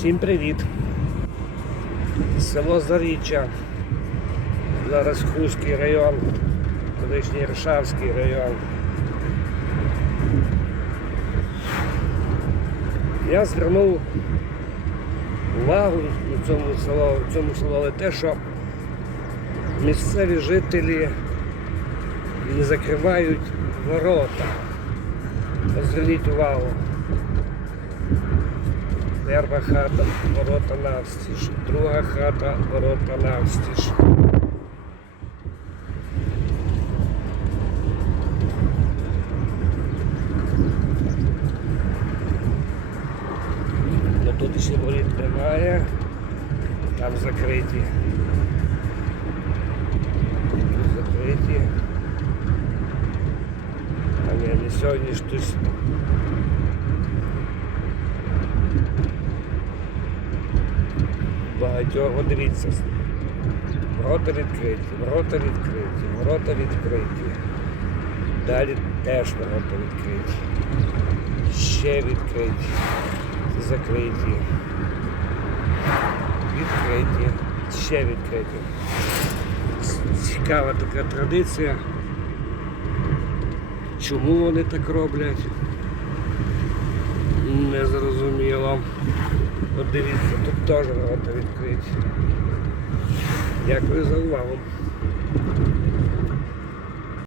Всім привіт! Село Заріччя. Зараз Хузький район, колишній Ршавський район. Я звернув увагу на цьому село, в цьому село але те, що місцеві жителі не закривають ворота. Зверніть увагу. Перша хата, ворота навстіж, друга хата, ворота навстіж. Тут ще воріт немає, там закриті. Тут закриті. А ні, не сьогодні ж хтось багатьох. От дивіться. Ворота відкриті, ворота відкриті, ворота відкриті. Далі теж ворота відкриті. Ще відкриті. Закриті. Відкриті. Ще відкриті. Цікава така традиція. Чому вони так роблять? Не зрозуміло. От дивіться, тут теж рота відкриті. Дякую за увагу.